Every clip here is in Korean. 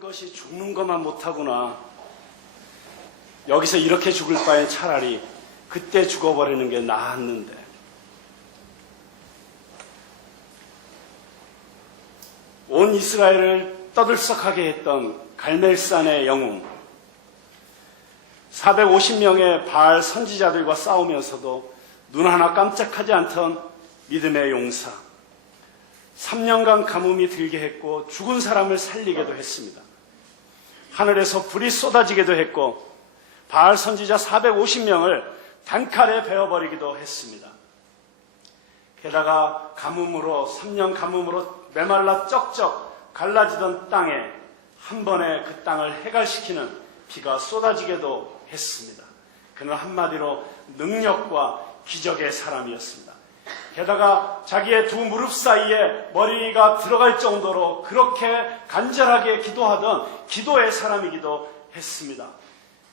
것이 죽는 것만 못하구나. 여기서 이렇게 죽을 바에 차라리 그때 죽어버리는 게 나았는데. 온 이스라엘을 떠들썩하게 했던 갈멜산의 영웅, 450명의 바알 선지자들과 싸우면서도 눈 하나 깜짝하지 않던 믿음의 용사, 3년간 가뭄이 들게 했고 죽은 사람을 살리게도 했습니다. 하늘에서 불이 쏟아지게도 했고 바알 선지자 450명을 단칼에 베어버리기도 했습니다. 게다가 가뭄으로 3년 가뭄으로 메말라 쩍쩍 갈라지던 땅에 한 번에 그 땅을 해갈시키는 비가 쏟아지게도 했습니다. 그는 한마디로 능력과 기적의 사람이었습니다. 게다가 자기의 두 무릎 사이에 머리가 들어갈 정도로 그렇게 간절하게 기도하던 기도의 사람이기도 했습니다.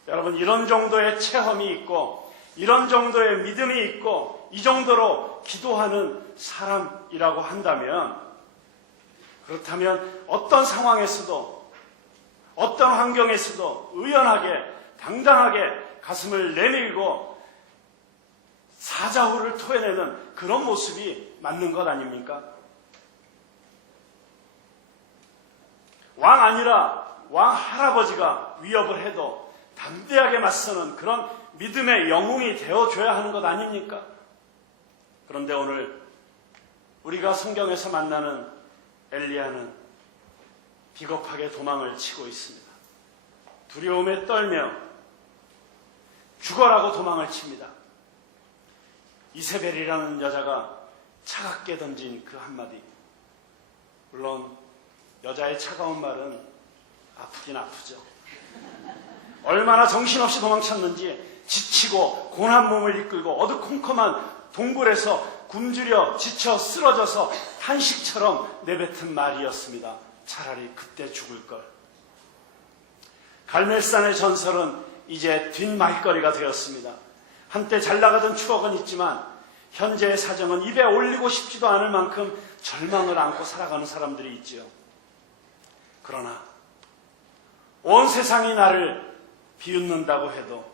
여러분, 이런 정도의 체험이 있고 이런 정도의 믿음이 있고 이 정도로 기도하는 사람이라고 한다면, 그렇다면 어떤 상황에서도 어떤 환경에서도 의연하게 당당하게 가슴을 내밀고 사자후를 토해내는 그런 모습이 맞는 것 아닙니까? 왕 아니라 왕 할아버지가 위협을 해도 담대하게 맞서는 그런 믿음의 영웅이 되어줘야 하는 것 아닙니까? 그런데 오늘 우리가 성경에서 만나는 엘리야는 비겁하게 도망을 치고 있습니다. 두려움에 떨며 죽어라고 도망을 칩니다. 이세벨이라는 여자가 차갑게 던진 그 한마디, 물론 여자의 차가운 말은 아프긴 아프죠. 얼마나 정신없이 도망쳤는지 지치고 고난 몸을 이끌고 어두컴컴한 동굴에서 굶주려 지쳐 쓰러져서 탄식처럼 내뱉은 말이었습니다. 차라리 그때 죽을 걸. 갈멜산의 전설은 이제 뒷말거리가 되었습니다. 한때 잘 나가던 추억은 있지만 현재의 사정은 입에 올리고 싶지도 않을 만큼 절망을 안고 살아가는 사람들이 있지요. 그러나 온 세상이 나를 비웃는다고 해도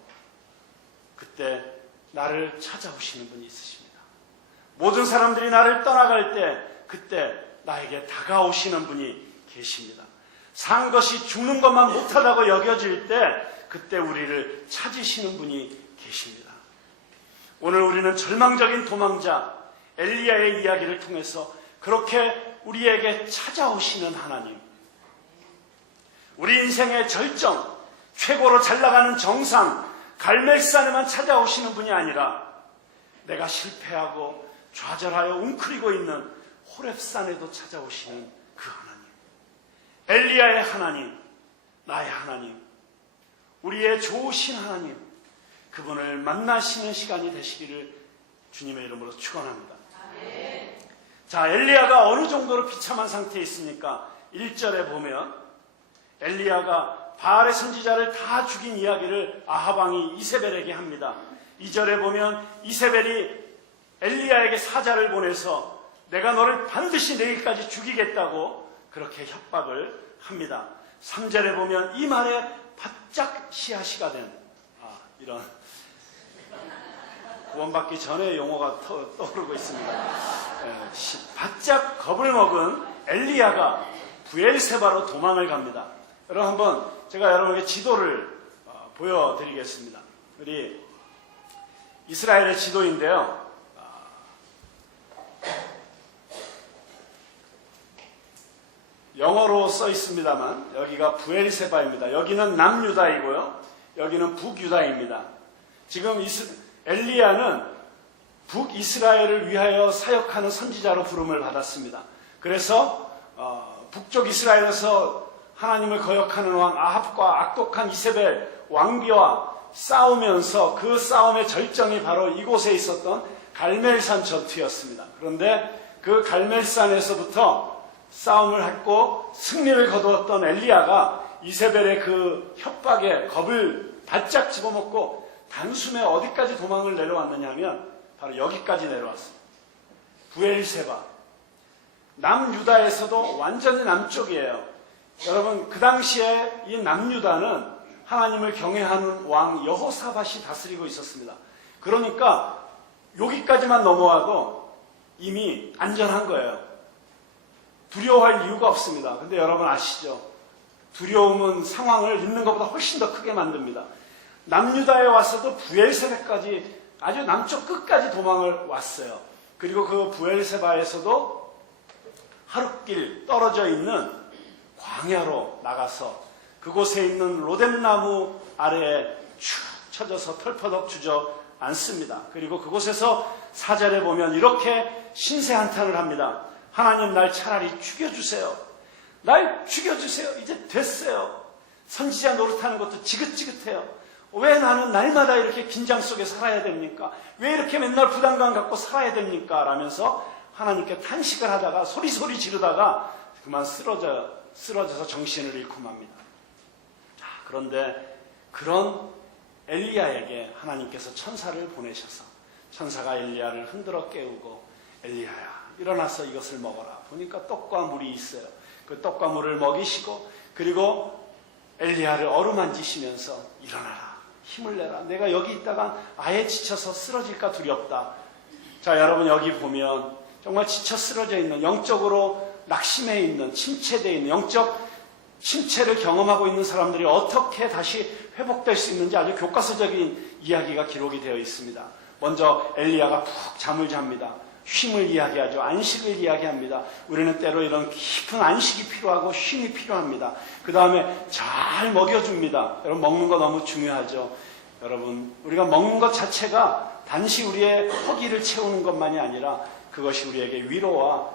그때 나를 찾아오시는 분이 있으십니다. 모든 사람들이 나를 떠나갈 때 그때 나에게 다가오시는 분이 계십니다. 산 것이 죽는 것만 못하다고 여겨질 때 그때 우리를 찾으시는 분이 계십니다. 오늘 우리는 절망적인 도망자 엘리야의 이야기를 통해서 그렇게 우리에게 찾아오시는 하나님, 우리 인생의 절정, 최고로 잘나가는 정상 갈멜산에만 찾아오시는 분이 아니라 내가 실패하고 좌절하여 웅크리고 있는 호렙산에도 찾아오시는 그 하나님, 엘리야의 하나님, 나의 하나님, 우리의 좋으신 하나님, 그분을 만나시는 시간이 되시기를 주님의 이름으로 축원합니다. 자, 엘리야가 어느 정도로 비참한 상태에 있습니까? 1절에 보면 엘리야가 바알의 선지자를 다 죽인 이야기를 아합 왕이 이세벨에게 합니다. 2절에 보면 이세벨이 엘리야에게 사자를 보내서 내가 너를 반드시 내일까지 죽이겠다고 그렇게 협박을 합니다. 3절에 보면 이 말에 바짝 씨앗이가 된 이런 구원받기 전의 용어가 떠오르고 있습니다. 바짝 겁을 먹은 엘리야가 부엘세바로 도망을 갑니다. 여러분, 한번 제가 여러분에게 지도를 보여드리겠습니다. 우리 이스라엘의 지도인데요. 영어로 써 있습니다만 여기가 부엘세바입니다. 여기는 남유다이고요. 여기는 북유다입니다. 지금 엘리야는 북이스라엘을 위하여 사역하는 선지자로 부름을 받았습니다. 그래서 북쪽 이스라엘에서 하나님을 거역하는 왕 아합과 악독한 이세벨 왕비와 싸우면서 그 싸움의 절정이 바로 이곳에 있었던 갈멜산 전투였습니다. 그런데 그 갈멜산에서부터 싸움을 했고 승리를 거두었던 엘리야가 이세벨의 그 협박에 겁을 바짝 집어먹고 단숨에 어디까지 도망을 내려왔느냐 하면 바로 여기까지 내려왔습니다. 부엘세바. 남유다에서도 완전히 남쪽이에요. 여러분, 그 당시에 이 남유다는 하나님을 경외하는 왕 여호사밧이 다스리고 있었습니다. 그러니까 여기까지만 넘어와도 이미 안전한 거예요. 두려워할 이유가 없습니다. 근데 여러분 아시죠? 두려움은 상황을 있는 것보다 훨씬 더 크게 만듭니다. 남유다에 왔어도 부엘세바까지 아주 남쪽 끝까지 도망을 왔어요. 그리고 그 부엘세바에서도 하룻길 떨어져 있는 광야로 나가서 그곳에 있는 로뎀나무 아래에 축 쳐져서 털퍼덕 주저앉습니다. 그리고 그곳에서 4절에 보면 이렇게 신세 한탄을 합니다. 하나님, 날 차라리 죽여주세요. 날 죽여주세요. 이제 됐어요. 선지자 노릇하는 것도 지긋지긋해요. 왜 나는 날마다 이렇게 긴장 속에 살아야 됩니까? 왜 이렇게 맨날 부담감 갖고 살아야 됩니까? 라면서 하나님께 탄식을 하다가 소리소리 지르다가 그만 쓰러져서 정신을 잃고 맙니다. 자, 그런데 그런 엘리야에게 하나님께서 천사를 보내셔서 천사가 엘리야를 흔들어 깨우고 엘리야야, 일어나서 이것을 먹어라. 보니까 떡과 물이 있어요. 그 떡과 물을 먹이시고 그리고 엘리야를 어루만지시면서 일어나라. 힘을 내라. 내가 여기 있다가 아예 지쳐서 쓰러질까 두렵다. 자, 여러분 여기 보면 정말 지쳐 쓰러져 있는, 영적으로 낙심해 있는, 침체되어 있는, 영적 침체를 경험하고 있는 사람들이 어떻게 다시 회복될 수 있는지 아주 교과서적인 이야기가 기록이 되어 있습니다. 먼저 엘리야가 푹 잠을 잡니다. 쉼을 이야기하죠. 안식을 이야기합니다. 우리는 때로 이런 깊은 안식이 필요하고 쉼이 필요합니다. 그 다음에 잘 먹여줍니다. 여러분, 먹는 거 너무 중요하죠. 여러분, 우리가 먹는 것 자체가 단지 우리의 허기를 채우는 것만이 아니라 그것이 우리에게 위로와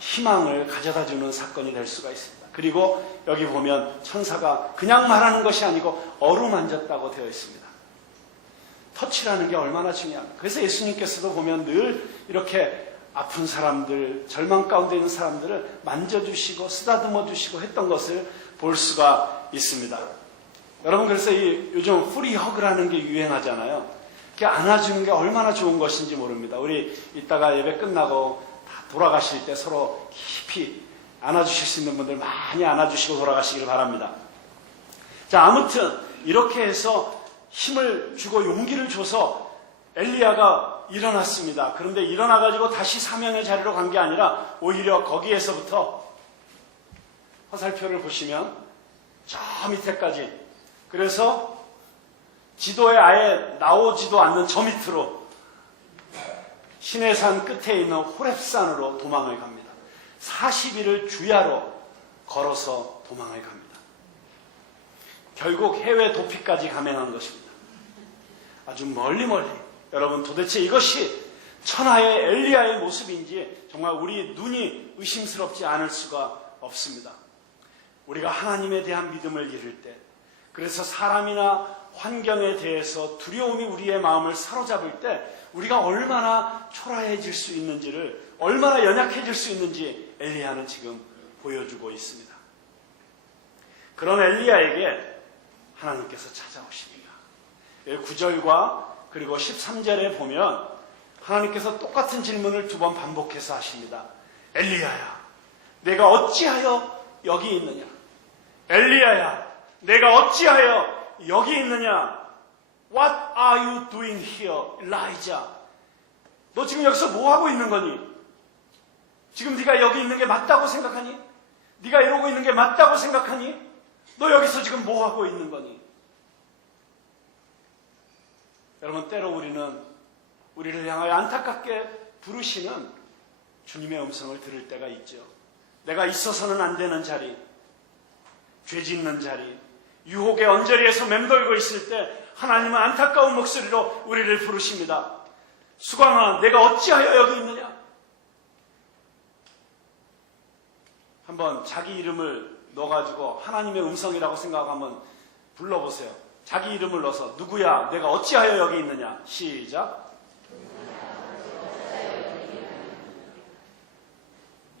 희망을 가져다주는 사건이 될 수가 있습니다. 그리고 여기 보면 천사가 그냥 말하는 것이 아니고 어루만졌다고 되어 있습니다. 터치라는 게 얼마나 중요합니까? 그래서 예수님께서도 보면 늘 이렇게 아픈 사람들, 절망 가운데 있는 사람들을 만져주시고 쓰다듬어 주시고 했던 것을 볼 수가 있습니다. 여러분, 그래서 요즘 프리허그라는 게 유행하잖아요. 이렇게 안아주는 게 얼마나 좋은 것인지 모릅니다. 우리 이따가 예배 끝나고 다 돌아가실 때 서로 깊이 안아주실 수 있는 분들 많이 안아주시고 돌아가시길 바랍니다. 자, 아무튼 이렇게 해서 힘을 주고 용기를 줘서 엘리야가 일어났습니다. 그런데 일어나가지고 다시 사명의 자리로 간 게 아니라 오히려 거기에서부터 화살표를 보시면 저 밑에까지, 그래서 지도에 아예 나오지도 않는 저 밑으로 시내산 끝에 있는 호렙산으로 도망을 갑니다. 40일을 주야로 걸어서 도망을 갑니다. 결국 해외 도피까지 감행한 것입니다. 아주 멀리. 여러분, 도대체 이것이 천하의 엘리야의 모습인지 정말 우리 눈이 의심스럽지 않을 수가 없습니다. 우리가 하나님에 대한 믿음을 잃을 때, 그래서 사람이나 환경에 대해서 두려움이 우리의 마음을 사로잡을 때 우리가 얼마나 초라해질 수 있는지를, 얼마나 연약해질 수 있는지 엘리야는 지금 보여주고 있습니다. 그런 엘리야에게 하나님께서 찾아오십니다. 9절과 그리고 13절에 보면 하나님께서 똑같은 질문을 2번 반복해서 하십니다. 엘리야야, 내가 어찌하여 여기 있느냐? 엘리야야, 내가 어찌하여 여기 있느냐? What are you doing here, Elijah? 너 지금 여기서 뭐 하고 있는 거니? 지금 네가 여기 있는 게 맞다고 생각하니? 네가 이러고 있는 게 맞다고 생각하니? 너 여기서 지금 뭐 하고 있는 거니? 여러분, 때로 우리를 향하여 안타깝게 부르시는 주님의 음성을 들을 때가 있죠. 내가 있어서는 안 되는 자리, 죄 짓는 자리, 유혹의 언저리에서 맴돌고 있을 때 하나님은 안타까운 목소리로 우리를 부르십니다. 수광아, 내가 어찌하여 여기 있느냐? 한번 자기 이름을 넣어가지고 하나님의 음성이라고 생각하고 한번 불러보세요. 자기 이름을 넣어서 누구야? 내가 어찌하여 여기 있느냐? 시작.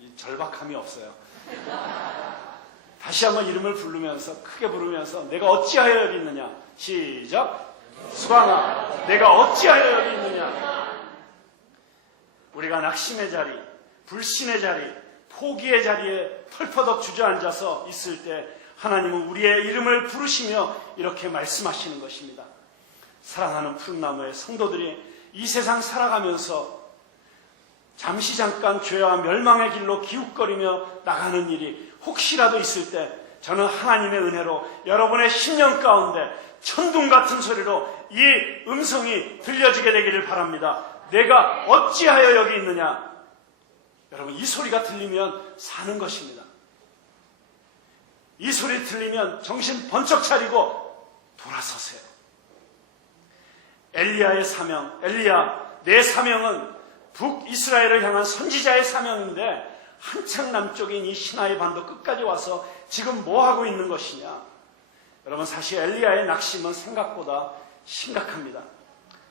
이 절박함이 없어요. 다시 한번 이름을 부르면서, 크게 부르면서 내가 어찌하여 여기 있느냐? 시작. 수광아, 내가 어찌하여 여기 있느냐? 우리가 낙심의 자리, 불신의 자리, 포기의 자리에 펄퍼덕 주저앉아서 있을 때 하나님은 우리의 이름을 부르시며 이렇게 말씀하시는 것입니다. 사랑하는 푸른나무의 성도들이 이 세상 살아가면서 잠시 잠깐 죄와 멸망의 길로 기웃거리며 나가는 일이 혹시라도 있을 때 저는 하나님의 은혜로 여러분의 심령 가운데 천둥 같은 소리로 이 음성이 들려지게 되기를 바랍니다. 내가 어찌하여 여기 있느냐? 여러분, 이 소리가 들리면 사는 것입니다. 이 소리 들리면 정신 번쩍 차리고 돌아서세요. 엘리야의 사명, 내 사명은 북이스라엘을 향한 선지자의 사명인데 한창 남쪽인 이 시나이 반도 끝까지 와서 지금 뭐 하고 있는 것이냐? 여러분, 사실 엘리야의 낙심은 생각보다 심각합니다.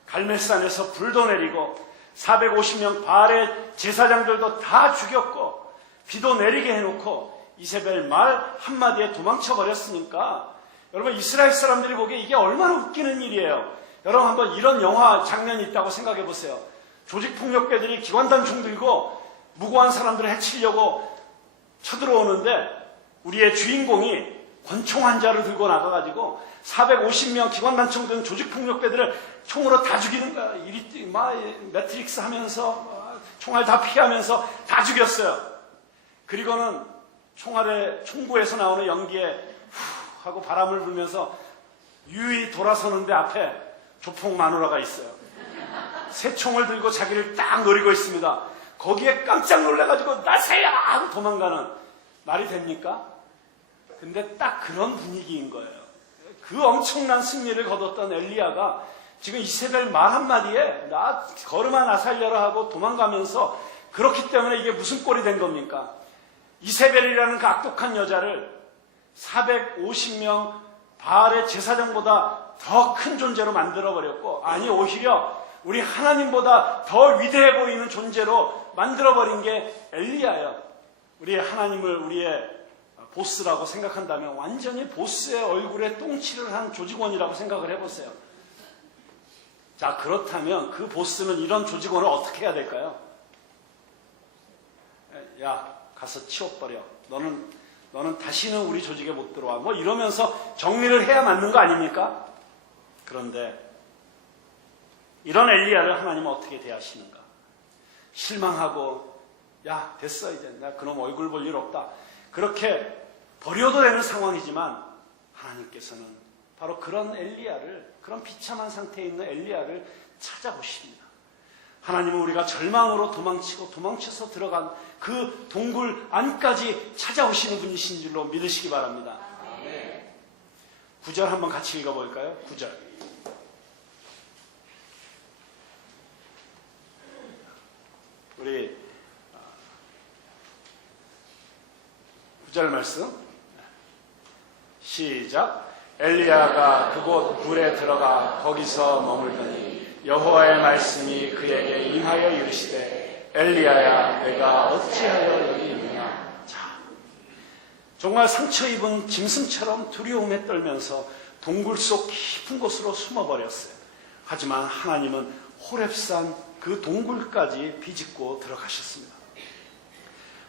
갈멜산에서 불도 내리고 450명 바알의 제사장들도 다 죽였고 비도 내리게 해놓고 이세벨 말 한마디에 도망쳐 버렸으니까 여러분, 이스라엘 사람들이 보기에 이게 얼마나 웃기는 일이에요. 여러분, 한번 이런 영화 장면이 있다고 생각해 보세요. 조직폭력배들이 기관단총 들고 무고한 사람들을 해치려고 쳐들어오는데 우리의 주인공이 권총 한 자를 들고 나가가지고 450명 기관단총 든 조직폭력배들을 총으로 다 죽이는 거야. 매트릭스 하면서 총알 다 피하면서 다 죽였어요. 그리고는 총구에서 나오는 연기에 후 하고 바람을 불면서 유유히 돌아서는데 앞에 조폭 마누라가 있어요. 새 총을 들고 자기를 딱 노리고 있습니다. 거기에 깜짝 놀라가지고 나세요 하고 도망가는, 말이 됩니까? 근데 딱 그런 분위기인 거예요. 그 엄청난 승리를 거뒀던 엘리야가 지금 이세벨 말 한마디에 나 걸음아 나 살려라 하고 도망가면서, 그렇기 때문에 이게 무슨 꼴이 된 겁니까? 이세벨이라는 그 악독한 여자를 450명 바알의 제사장보다 더 큰 존재로 만들어버렸고, 아니 오히려 우리 하나님보다 더 위대해 보이는 존재로 만들어버린 게 엘리야예요. 우리 하나님을 우리의 보스라고 생각한다면 완전히 보스의 얼굴에 똥칠을 한 조직원이라고 생각을 해보세요. 자, 그렇다면 그 보스는 이런 조직원을 어떻게 해야 될까요? 야, 가서 치워버려. 너는 다시는 우리 조직에 못 들어와. 뭐 이러면서 정리를 해야 맞는 거 아닙니까? 그런데 이런 엘리야를 하나님은 어떻게 대하시는가? 실망하고, 야, 됐어, 이제. 내가 그놈 얼굴 볼 일 없다. 그렇게 버려도 되는 상황이지만 하나님께서는 바로 그런 엘리야를, 그런 비참한 상태에 있는 엘리야를 찾아오십니다. 하나님은 우리가 절망으로 도망쳐서 들어간 그 동굴 안까지 찾아오시는 분이신 줄로 믿으시기 바랍니다. 9절 한번 같이 읽어볼까요? 9절. 우리 9절 말씀 시작. 엘리야가 그곳 굴에 들어가 거기서 머물더니 여호와의 말씀이 그에게 임하여 이르시되 엘리야야 내가 어찌하여 여기 있느냐. 자, 정말 상처 입은 짐승처럼 두려움에 떨면서 동굴 속 깊은 곳으로 숨어버렸어요. 하지만 하나님은 호렙산 그 동굴까지 비집고 들어가셨습니다.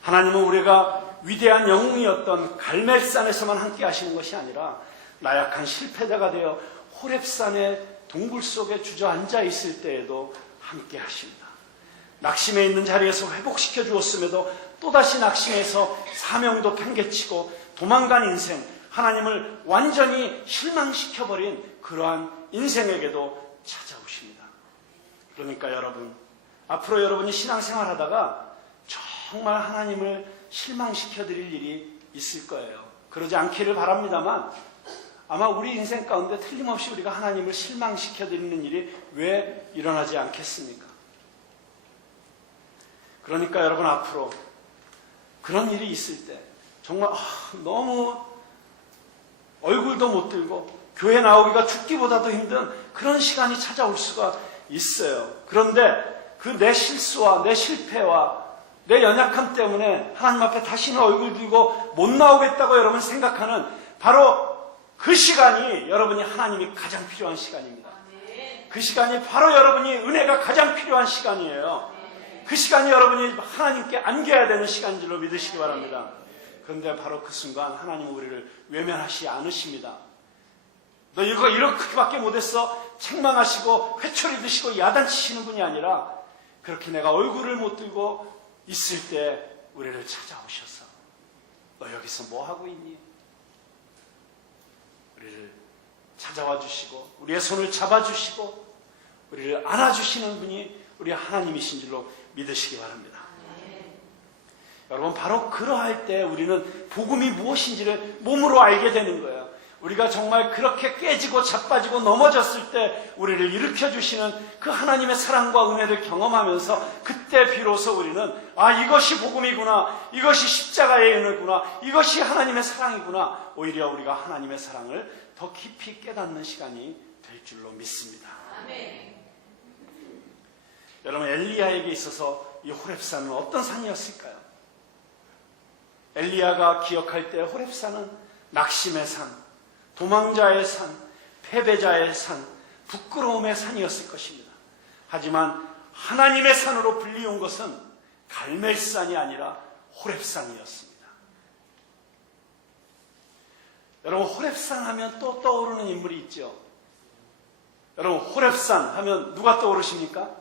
하나님은 우리가 위대한 영웅이었던 갈멜산에서만 함께 하시는 것이 아니라 나약한 실패자가 되어 호렙산의 동굴 속에 주저앉아 있을 때에도 함께 하십니다. 낙심해 있는 자리에서 회복시켜 주었음에도 또다시 낙심해서 사명도 팽개치고 도망간 인생, 하나님을 완전히 실망시켜버린 그러한 인생에게도 찾아오십니다. 그러니까 여러분, 앞으로 여러분이 신앙생활 하다가 정말 하나님을 실망시켜드릴 일이 있을 거예요. 그러지 않기를 바랍니다만 아마 우리 인생 가운데 틀림없이 우리가 하나님을 실망시켜드리는 일이 왜 일어나지 않겠습니까? 그러니까 여러분, 앞으로 그런 일이 있을 때 정말 너무 얼굴도 못 들고 교회 나오기가 죽기보다도 힘든 그런 시간이 찾아올 수가 있어요. 그런데 그 내 실수와 내 실패와 내 연약함 때문에 하나님 앞에 다시는 얼굴 들고 못 나오겠다고 여러분 생각하는 바로 그 시간이 여러분이 하나님이 가장 필요한 시간입니다. 그 시간이 바로 여러분이 은혜가 가장 필요한 시간이에요. 그 시간이 여러분이 하나님께 안겨야 되는 시간인 줄로 믿으시기 바랍니다. 그런데 바로 그 순간 하나님은 우리를 외면하시지 않으십니다. 너 이거 이렇게밖에 못했어? 책망하시고 회초리 드시고 야단치시는 분이 아니라 그렇게 내가 얼굴을 못 들고 있을 때 우리를 찾아오셔서 너 여기서 뭐 하고 있니? 우리를 찾아와 주시고 우리의 손을 잡아주시고 우리를 안아주시는 분이 우리 하나님이신 줄로 믿으시기 바랍니다. 여러분, 바로 그러할 때 우리는 복음이 무엇인지를 몸으로 알게 되는 거예요. 우리가 정말 그렇게 깨지고 자빠지고 넘어졌을 때 우리를 일으켜주시는 그 하나님의 사랑과 은혜를 경험하면서 그때 비로소 우리는 이것이 복음이구나, 이것이 십자가의 은혜구나, 이것이 하나님의 사랑이구나, 오히려 우리가 하나님의 사랑을 더 깊이 깨닫는 시간이 될 줄로 믿습니다. 아멘. 여러분, 엘리야에게 있어서 이 호렙산은 어떤 산이었을까요? 엘리야가 기억할 때 호렙산은 낙심의 산, 도망자의 산, 패배자의 산, 부끄러움의 산이었을 것입니다. 하지만 하나님의 산으로 불리운 것은 갈멜산이 아니라 호렙산이었습니다. 여러분, 호렙산 하면 또 떠오르는 인물이 있죠. 여러분, 호렙산 하면 누가 떠오르십니까?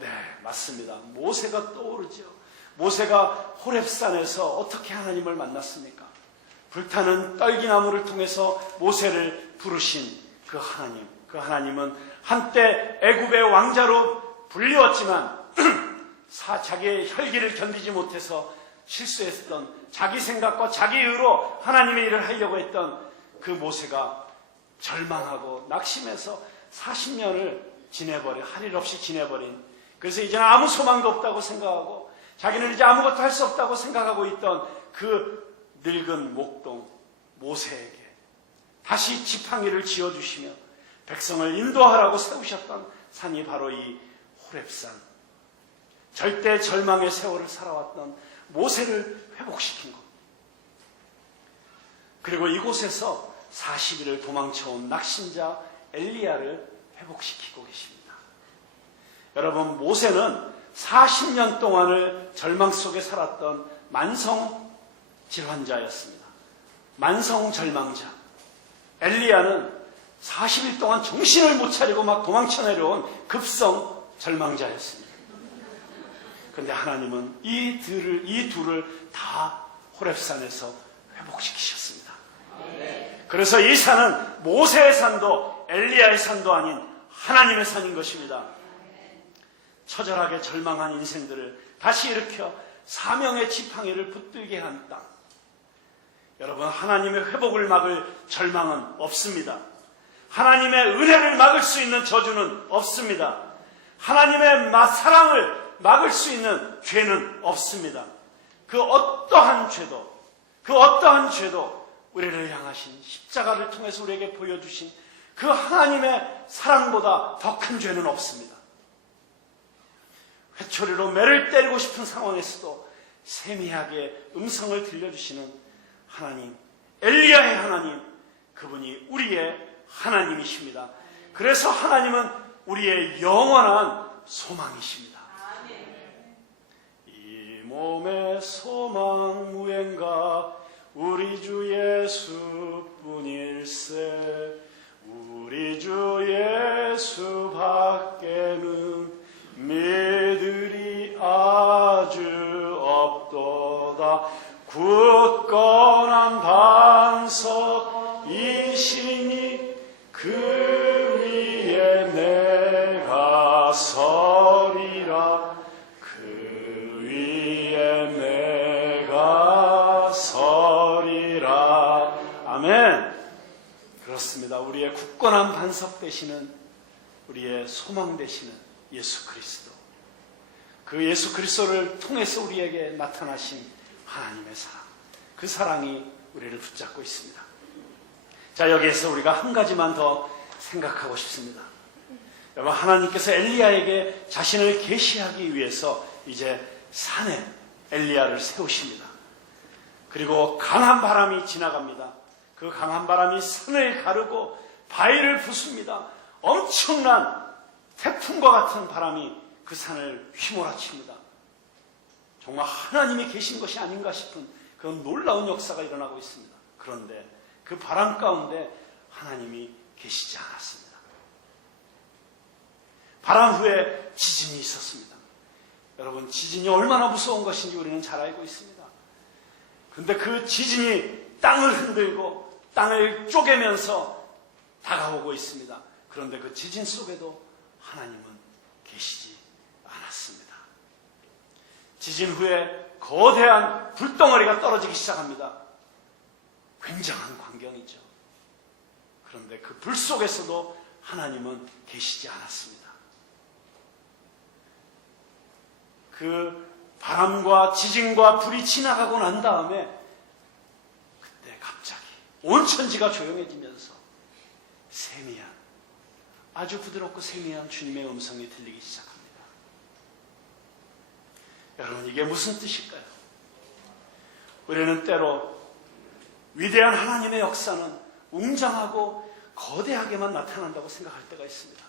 네, 맞습니다. 모세가 떠오르죠. 모세가 호렙산에서 어떻게 하나님을 만났습니까? 불타는 떨기나무를 통해서 모세를 부르신 그 하나님. 그 하나님은 한때 애굽의 왕자로 불리웠지만 자기의 혈기를 견디지 못해서 실수했던 자기 생각과 자기 의로 하나님의 일을 하려고 했던 그 모세가 절망하고 낙심해서 40년을 할 일 없이 지내버린, 그래서 이제는 아무 소망도 없다고 생각하고 자기는 이제 아무것도 할 수 없다고 생각하고 있던 그 늙은 목동 모세에게 다시 지팡이를 쥐어주시며 백성을 인도하라고 세우셨던 산이 바로 이 호렙산, 절대 절망의 세월을 살아왔던 모세를 회복시킨 것. 그리고 이곳에서 40일을 도망쳐온 낙심자 엘리야를 회복시키고 계십니다. 여러분, 모세는 40년 동안을 절망 속에 살았던 만성 질환자였습니다. 만성 절망자. 엘리야는 40일 동안 정신을 못 차리고 막 도망쳐 내려온 급성 절망자였습니다. 그런데 하나님은 이 둘을 다 호렙산에서 회복시키셨습니다. 그래서 이 산은 모세의 산도 엘리야의 산도 아닌 하나님의 산인 것입니다. 처절하게 절망한 인생들을 다시 일으켜 사명의 지팡이를 붙들게 한 땅. 여러분, 하나님의 회복을 막을 절망은 없습니다. 하나님의 은혜를 막을 수 있는 저주는 없습니다. 하나님의 사랑을 막을 수 있는 죄는 없습니다. 그 어떠한 죄도 우리를 향하신 십자가를 통해서 우리에게 보여주신 그 하나님의 사랑보다 더 큰 죄는 없습니다. 회초리로 매를 때리고 싶은 상황에서도 세미하게 음성을 들려주시는 하나님, 엘리야의 하나님, 그분이 우리의 하나님이십니다. 그래서 하나님은 우리의 영원한 소망이십니다. 이 몸의 소망 무엔가 우리 주 예수뿐일세. 우리 주 예수 밖에는 믿으리 아주 없도다. 굳건한 반석이시니 그 위에 내가 서리라. 그 위에 내가 서리라. 아멘. 그렇습니다. 우리의 굳건한 반석 되시는, 우리의 소망 되시는 예수 그리스도, 그 예수 그리스도를 통해서 우리에게 나타나신 하나님의 사랑, 그 사랑이 우리를 붙잡고 있습니다. 자, 여기에서 우리가 한 가지만 더 생각하고 싶습니다. 여러분, 하나님께서 엘리야에게 자신을 계시하기 위해서 이제 산에 엘리야를 세우십니다. 그리고 강한 바람이 지나갑니다. 그 강한 바람이 산을 가르고 바위를 부숩니다. 엄청난 태풍과 같은 바람이 그 산을 휘몰아칩니다. 정말 하나님이 계신 것이 아닌가 싶은 그런 놀라운 역사가 일어나고 있습니다. 그런데 그 바람 가운데 하나님이 계시지 않았습니다. 바람 후에 지진이 있었습니다. 여러분, 지진이 얼마나 무서운 것인지 우리는 잘 알고 있습니다. 그런데 그 지진이 땅을 흔들고 땅을 쪼개면서 다가오고 있습니다. 그런데 그 지진 속에도 하나님은 계시지 않았습니다. 지진 후에 거대한 불덩어리가 떨어지기 시작합니다. 굉장한 광경이죠. 그런데 그 불 속에서도 하나님은 계시지 않았습니다. 그 바람과 지진과 불이 지나가고 난 다음에 그때 갑자기 온 천지가 조용해지면서 세미한, 아주 부드럽고 세미한 주님의 음성이 들리기 시작합니다. 여러분, 이게 무슨 뜻일까요? 우리는 때로 위대한 하나님의 역사는 웅장하고 거대하게만 나타난다고 생각할 때가 있습니다.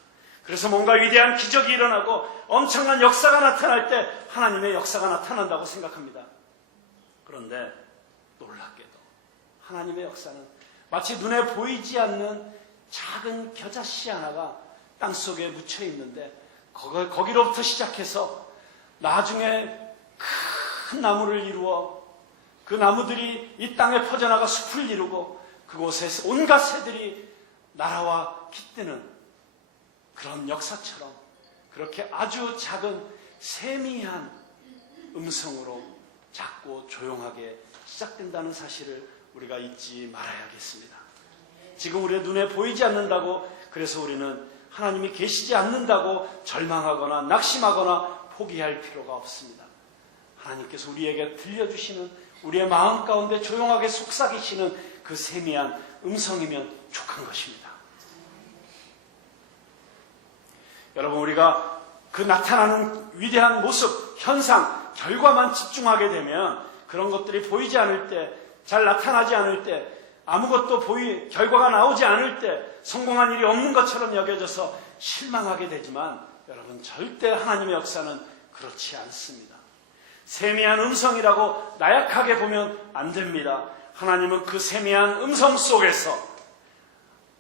그래서 뭔가 위대한 기적이 일어나고 엄청난 역사가 나타날 때 하나님의 역사가 나타난다고 생각합니다. 그런데 놀랍게도 하나님의 역사는 마치 눈에 보이지 않는 작은 겨자씨 하나가 땅속에 묻혀 있는데 거기로부터 시작해서 나중에 큰 나무를 이루어 그 나무들이 이 땅에 퍼져나가 숲을 이루고 그곳에 온갖 새들이 날아와 깃드는 그런 역사처럼 그렇게 아주 작은 세미한 음성으로 작고 조용하게 시작된다는 사실을 우리가 잊지 말아야겠습니다. 지금 우리의 눈에 보이지 않는다고 그래서 우리는 하나님이 계시지 않는다고 절망하거나 낙심하거나 포기할 필요가 없습니다. 하나님께서 우리에게 들려주시는 우리의 마음 가운데 조용하게 속삭이시는 그 세미한 음성이면 족한 것입니다. 여러분, 우리가 그 나타나는 위대한 모습, 현상, 결과만 집중하게 되면 그런 것들이 보이지 않을 때, 잘 나타나지 않을 때, 아무것도 결과가 나오지 않을 때 성공한 일이 없는 것처럼 여겨져서 실망하게 되지만 여러분, 절대 하나님의 역사는 그렇지 않습니다. 세미한 음성이라고 나약하게 보면 안 됩니다. 하나님은 그 세미한 음성 속에서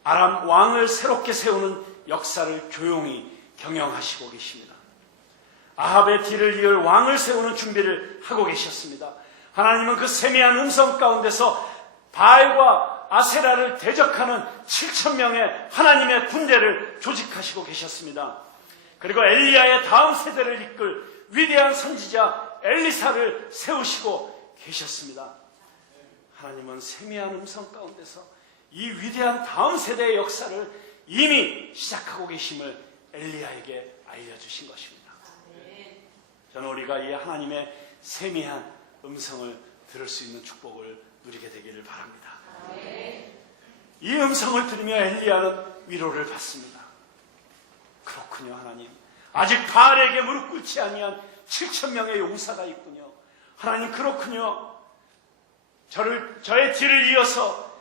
아람 왕을 새롭게 세우는 역사를 조용히 경영하시고 계십니다. 아합의 뒤를 이을 왕을 세우는 준비를 하고 계셨습니다. 하나님은 그 세미한 음성 가운데서 바알과 아세라를 대적하는 7,000명의 하나님의 군대를 조직하시고 계셨습니다. 그리고 엘리야의 다음 세대를 이끌 위대한 선지자 엘리사를 세우시고 계셨습니다. 하나님은 세미한 음성 가운데서 이 위대한 다음 세대의 역사를 이미 시작하고 계심을 엘리야에게 알려주신 것입니다. 저는 우리가 이 하나님의 세미한 음성을 들을 수 있는 축복을 누리게 되기를 바랍니다. 이 음성을 들으며 엘리야는 위로를 받습니다. 그렇군요, 하나님. 아직 바알에게 무릎 꿇지 아니한 7,000명의 용사가 있군요. 하나님, 그렇군요. 저의 뒤를 이어서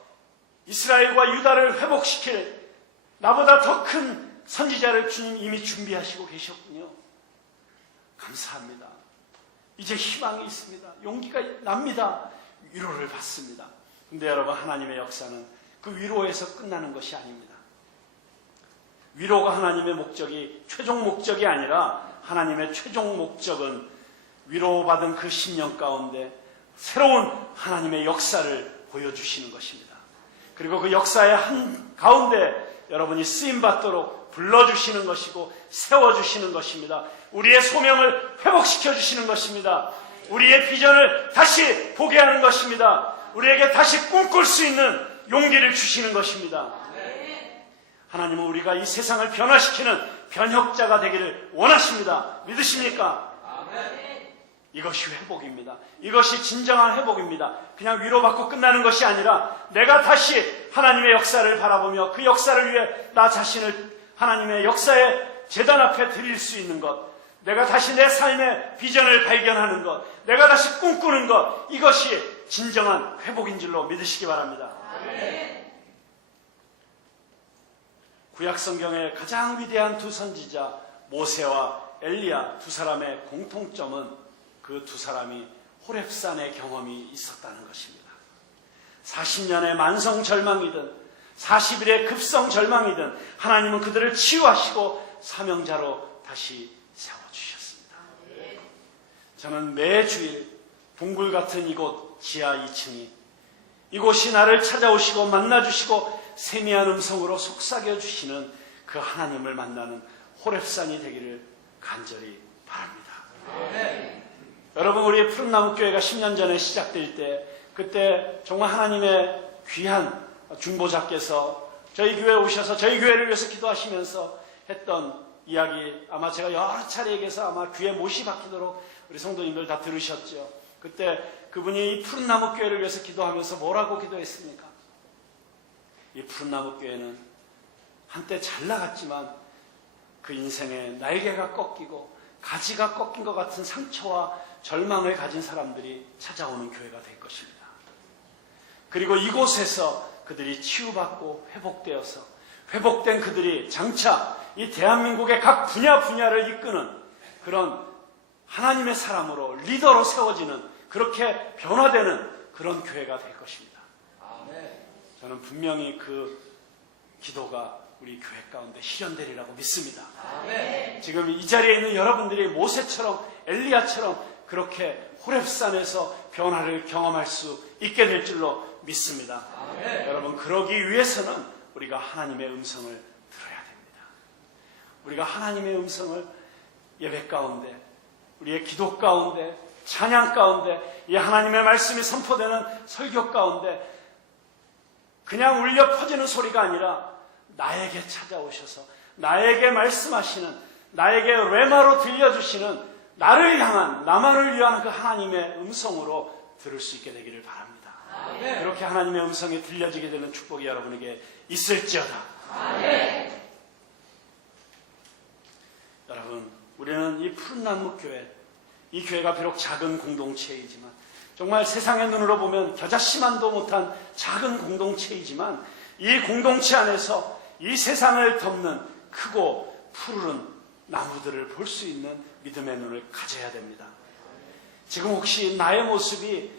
이스라엘과 유다를 회복시킬 나보다 더 큰 선지자를 주님 이미 준비하시고 계셨군요. 감사합니다. 이제 희망이 있습니다. 용기가 납니다. 위로를 받습니다. 근데 여러분, 하나님의 역사는 그 위로에서 끝나는 것이 아닙니다. 위로가 하나님의 목적이 최종 목적이 아니라 하나님의 최종 목적은 위로받은 그 10년 가운데 새로운 하나님의 역사를 보여주시는 것입니다. 그리고 그 역사의 한가운데 여러분이 쓰임받도록 불러주시는 것이고 세워주시는 것입니다. 우리의 소명을 회복시켜주시는 것입니다. 우리의 비전을 다시 보게 하는 것입니다. 우리에게 다시 꿈꿀 수 있는 용기를 주시는 것입니다. 하나님은 우리가 이 세상을 변화시키는 변혁자가 되기를 원하십니다. 믿으십니까? 이것이 회복입니다. 이것이 진정한 회복입니다. 그냥 위로받고 끝나는 것이 아니라 내가 다시 하나님의 역사를 바라보며 그 역사를 위해 나 자신을 하나님의 역사의 제단 앞에 드릴 수 있는 것, 내가 다시 내 삶의 비전을 발견하는 것, 내가 다시 꿈꾸는 것, 이것이 진정한 회복인 줄로 믿으시기 바랍니다. 구약성경의 가장 위대한 두 선지자 모세와 엘리야 두 사람의 공통점은 그 그 두 사람이 호렙산의 경험이 있었다는 것입니다. 40년의 만성 절망이든 40일의 급성 절망이든 하나님은 그들을 치유하시고 사명자로 다시 세워주셨습니다. 저는 매주일 동굴 같은 이곳 지하 2층이 이곳이 나를 찾아오시고 만나주시고 세미한 음성으로 속삭여주시는 그 하나님을 만나는 호렙산이 되기를 간절히 바랍니다. 여러분, 우리의 푸른나무교회가 10년 전에 시작될 때 그때 정말 하나님의 귀한 중보자께서 저희 교회에 오셔서 저희 교회를 위해서 기도하시면서 했던 이야기, 아마 제가 여러 차례 얘기해서 아마 귀에 못이 박히도록 우리 성도님들 다 들으셨죠. 그때 그분이 이 푸른나무교회를 위해서 기도하면서 뭐라고 기도했습니까? 이 푸른나무교회는 한때 잘 나갔지만 그 인생에 날개가 꺾이고 가지가 꺾인 것 같은 상처와 절망을 가진 사람들이 찾아오는 교회가 될 것입니다. 그리고 이곳에서 그들이 치유받고 회복되어서 회복된 그들이 장차 이 대한민국의 각 분야를 이끄는 그런 하나님의 사람으로 리더로 세워지는, 그렇게 변화되는 그런 교회가 될 것입니다. 저는 분명히 그 기도가 우리 교회 가운데 실현되리라고 믿습니다. 지금 이 자리에 있는 여러분들이 모세처럼 엘리야처럼 그렇게 호렙산에서 변화를 경험할 수 있게 될 줄로 믿습니다. 여러분, 그러기 위해서는 우리가 하나님의 음성을 들어야 됩니다. 우리가 하나님의 음성을 예배 가운데, 우리의 기도 가운데, 찬양 가운데, 이 하나님의 말씀이 선포되는 설교 가운데 그냥 울려 퍼지는 소리가 아니라 나에게 찾아오셔서 나에게 말씀하시는, 나에게 레마로 들려주시는, 나를 향한, 나만을 위한 그 하나님의 음성으로 들을 수 있게 되기를 바랍니다. 그렇게 하나님의 음성이 들려지게 되는 축복이 여러분에게 있을지어다. 여러분, 우리는 이 푸른나무 교회, 이 교회가 비록 작은 공동체이지만, 정말 세상의 눈으로 보면 겨자씨만도 못한 작은 공동체이지만, 이 공동체 안에서 이 세상을 덮는 크고 푸르른 나무들을 볼 수 있는 믿음의 눈을 가져야 됩니다. 지금 혹시 나의 모습이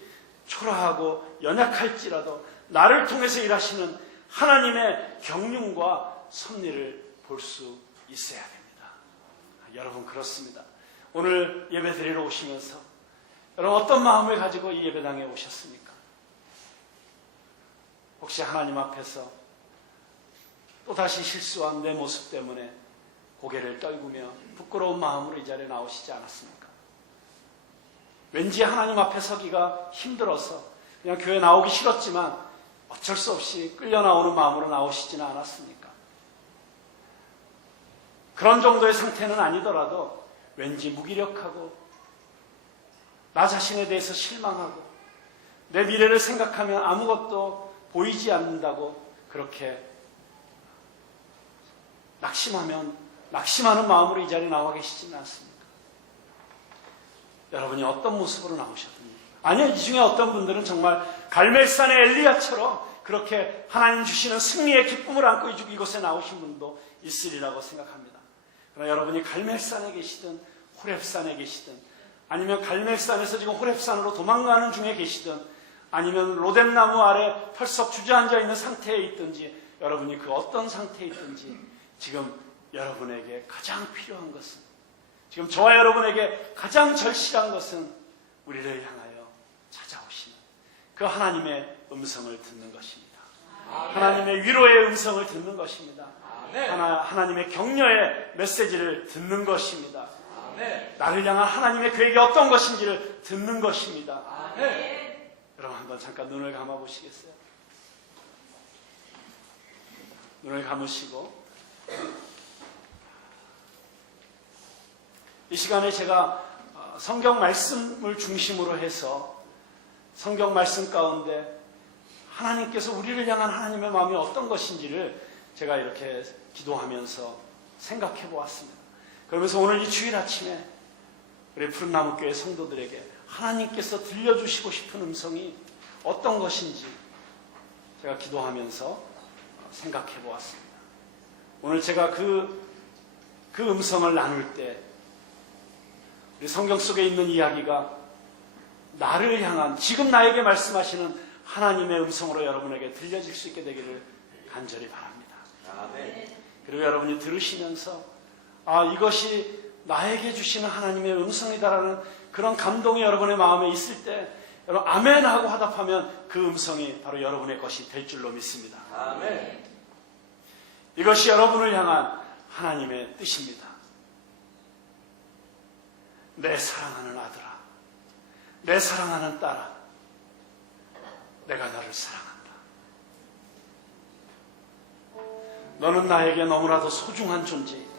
초라하고 연약할지라도 나를 통해서 일하시는 하나님의 경륜과 섭리를 볼 수 있어야 됩니다. 여러분, 그렇습니다. 오늘 예배 드리러 오시면서 여러분 어떤 마음을 가지고 이 예배당에 오셨습니까? 혹시 하나님 앞에서 또다시 실수한 내 모습 때문에 고개를 떨구며 부끄러운 마음으로 이 자리에 나오시지 않았습니까? 왠지 하나님 앞에 서기가 힘들어서 그냥 교회 나오기 싫었지만 어쩔 수 없이 끌려 나오는 마음으로 나오시지는 않았습니까? 그런 정도의 상태는 아니더라도 왠지 무기력하고 나 자신에 대해서 실망하고 내 미래를 생각하면 아무것도 보이지 않는다고 그렇게 낙심하는 마음으로 이 자리에 나와 계시지는 않습니까? 여러분이 어떤 모습으로 나오셨습니까? 아니요, 이 중에 어떤 분들은 정말 갈멜산의 엘리야처럼 그렇게 하나님 주시는 승리의 기쁨을 안고 이곳에 나오신 분도 있으리라고 생각합니다. 그러나 여러분이 갈멜산에 계시든 호렙산에 계시든 아니면 갈멜산에서 지금 호렙산으로 도망가는 중에 계시든 아니면 로뎀나무 아래 펄썩 주저앉아 있는 상태에 있든지, 여러분이 그 어떤 상태에 있든지 지금 여러분에게 가장 필요한 것은, 지금 저와 여러분에게 가장 절실한 것은 우리를 향하여 찾아오시는 그 하나님의 음성을 듣는 것입니다. 하나님의 위로의 음성을 듣는 것입니다. 하나님의 격려의 메시지를 듣는 것입니다. 나를 향한 하나님의 계획이 어떤 것인지를 듣는 것입니다. 여러분 한번 잠깐 눈을 감아 보시겠어요? 눈을 감으시고 이 시간에 제가 성경 말씀을 중심으로 해서 성경 말씀 가운데 하나님께서 우리를 향한 하나님의 마음이 어떤 것인지를 제가 이렇게 기도하면서 생각해 보았습니다. 그러면서 오늘 이 주일 아침에 우리 푸른나무교회 성도들에게 하나님께서 들려주시고 싶은 음성이 어떤 것인지 제가 기도하면서 생각해 보았습니다. 오늘 제가 그 음성을 나눌 때 우리 성경 속에 있는 이야기가 나를 향한 지금 나에게 말씀하시는 하나님의 음성으로 여러분에게 들려질 수 있게 되기를 간절히 바랍니다. 그리고 여러분이 들으시면서 이것이 나에게 주시는 하나님의 음성이다라는 그런 감동이 여러분의 마음에 있을 때 여러분 아멘 하고 화답하면 그 음성이 바로 여러분의 것이 될 줄로 믿습니다. 아멘. 이것이 여러분을 향한 하나님의 뜻입니다. 내 사랑하는 아들아, 내 사랑하는 딸아, 내가 너를 사랑한다. 너는 나에게 너무나도 소중한 존재이다.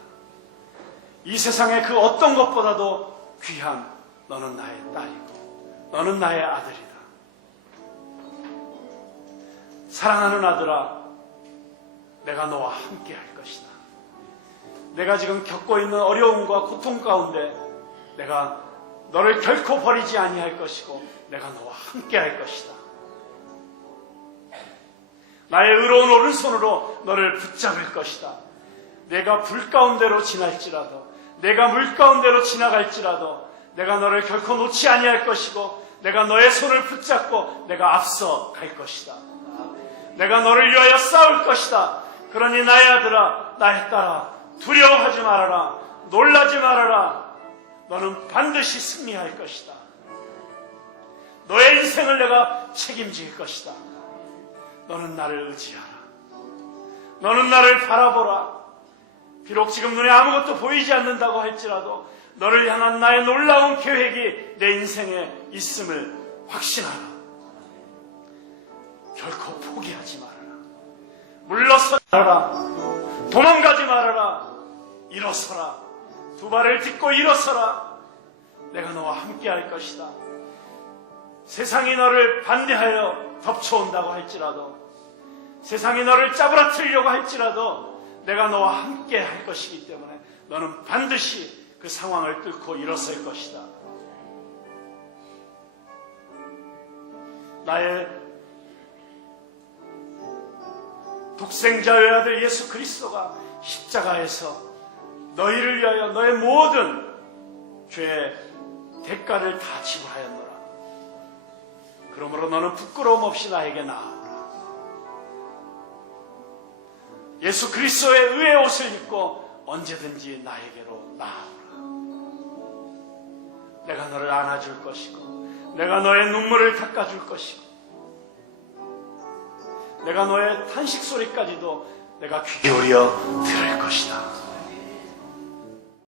이 세상의 그 어떤 것보다도 귀한 너는 나의 딸이고 너는 나의 아들이다. 사랑하는 아들아, 내가 너와 함께 할 것이다. 내가 지금 겪고 있는 어려움과 고통 가운데 내가 너를 결코 버리지 아니할 것이고 내가 너와 함께 할 것이다. 나의 의로운 오른손으로 너를 붙잡을 것이다. 내가 불 가운데로 지날지라도 내가 물 가운데로 지나갈지라도 내가 너를 결코 놓지 아니할 것이고 내가 너의 손을 붙잡고 내가 앞서 갈 것이다. 내가 너를 위하여 싸울 것이다. 그러니 나의 아들아, 나의 딸아, 두려워하지 말아라. 놀라지 말아라. 너는 반드시 승리할 것이다. 너의 인생을 내가 책임질 것이다. 너는 나를 의지하라. 너는 나를 바라보라. 비록 지금 눈에 아무것도 보이지 않는다고 할지라도 너를 향한 나의 놀라운 계획이 내 인생에 있음을 확신하라. 결코 포기하지 말아라. 물러서지 말아라. 도망가지 말아라. 일어서라. 두 발을 딛고 일어서라. 내가 너와 함께 할 것이다. 세상이 너를 반대하여 덮쳐온다고 할지라도 세상이 너를 짜부라뜨리려고 할지라도 내가 너와 함께 할 것이기 때문에 너는 반드시 그 상황을 뚫고 일어설 것이다. 나의 독생자 외아들 예수 그리스도가 십자가에서 너희를 위하여 너의 모든 죄의 대가를 다 지불하였노라. 그러므로 너는 부끄러움 없이 나에게 나아오라. 예수 그리스도의 의의 옷을 입고 언제든지 나에게로 나아오라. 내가 너를 안아줄 것이고 내가 너의 눈물을 닦아줄 것이고 내가 너의 탄식 소리까지도 내가 귀 기울여 들을 것이다.